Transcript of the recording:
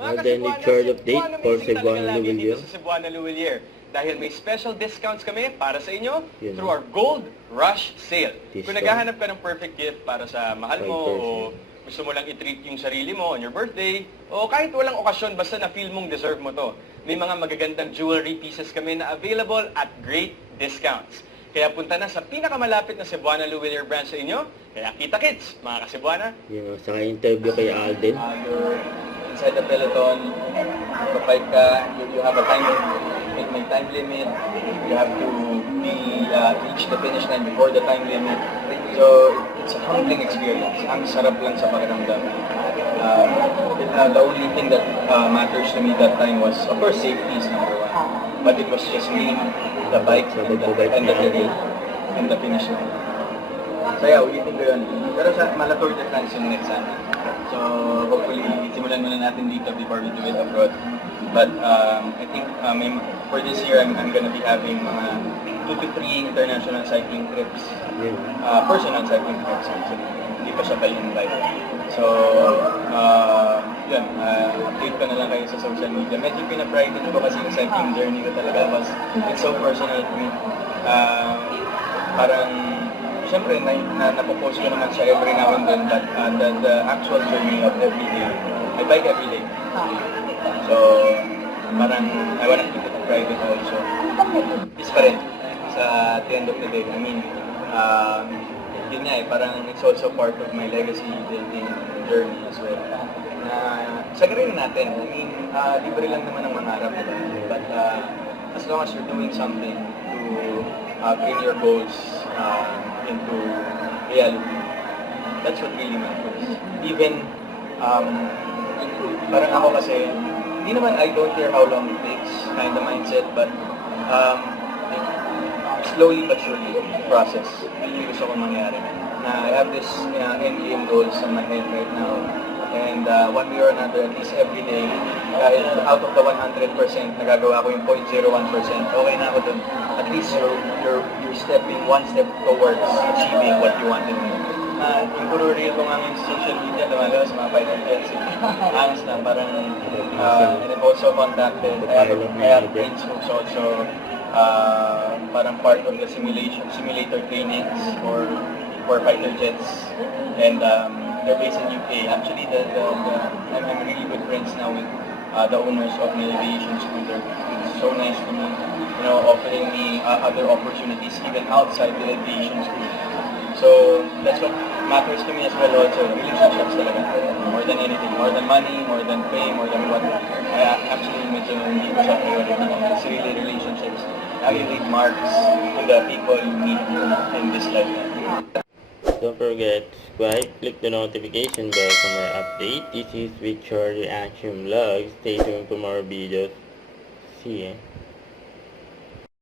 Alden Richard update for Cebuana dito Luwilier. sa Cebuana Luwilier. Dahil may special discounts kami para sa inyo Yun. through our Gold Rush Sale. Discount. Kung naghahanap ka ng perfect gift para sa mahal mo o gusto mo lang i-treat yung sarili mo on your birthday o kahit walang okasyon basta na feel mong deserve mo to. May mga magagandang jewelry pieces kami na available at great discounts. Kaya punta na sa pinakamalapit na Cebuana Luwilier branch sa inyo. Kaya kita-kits, mga ka-Cebuana. Yun, saka interview kay Alden. You're inside the peloton, kapag you have a time limit, may time limit, you have to reach the finish line before the time limit. So, it's a humbling experience. Ang sarap lang sa pakiramdam. The only thing that matters to me that time was, of course, safety is number one. But it was just me, the bike, and the finish line. So yeah, ulitin ko yun. Pero sa Malatour de France yung next sana. So hopefully, simulan muna natin dito before we do it abroad. But I think for this year, I'm gonna be having mga 2 to 3 international cycling trips. Personal cycling trips actually. Hindi pa siya by invite. So, yun, update ko na lang kayo sa social media. Medyo pina-private ko kasi yung cycling journey ko talaga was, it's so personal to me. Parang, siyempre, napopost ko naman siya every now and then, but the actual journey of every day, I bike every day. So, parang, I wanna keep it private also. Peace pa rin, sa the end of the day. I mean, yun nga parang it's also part of my legacy building journey as well. Na, sagarin natin. I mean, libre lang naman ang mangarap. But as long as you're doing something to bring your goals into reality, that's what really matters. Even, parang ako kasi, hindi naman I don't care how long it takes kind of mindset, but slowly but surely process. Yung gusto kong mangyari. Na I have this end game goals in my head right now. And one way or another, at least every day, kahit out of the 100%, nagagawa ko yung 0.01%, okay na ako dun. At least you're stepping one step towards achieving what you want to do. Yung puro real ko nga yung social media, lumalabas mga fighter jets. Honest lang, parang, and I've also contacted, I have friends who's also parang part of the simulator trainings for fighter jets, and they're based in UK. Actually, I'm really good friends now with the owners of the aviation school. They're so nice to me, offering me other opportunities even outside the aviation school. So that's what matters to me as well. Also, relationships talaga, more than anything, more than money, more than fame, more than what. Actually, medyo hindi ko siya priority. It's really relationships. How you leave marks to the people you meet in this life. Don't forget to subscribe, click the notification bell for more update. This is Richard Reaction Vlog. Stay tuned for more videos. See ya.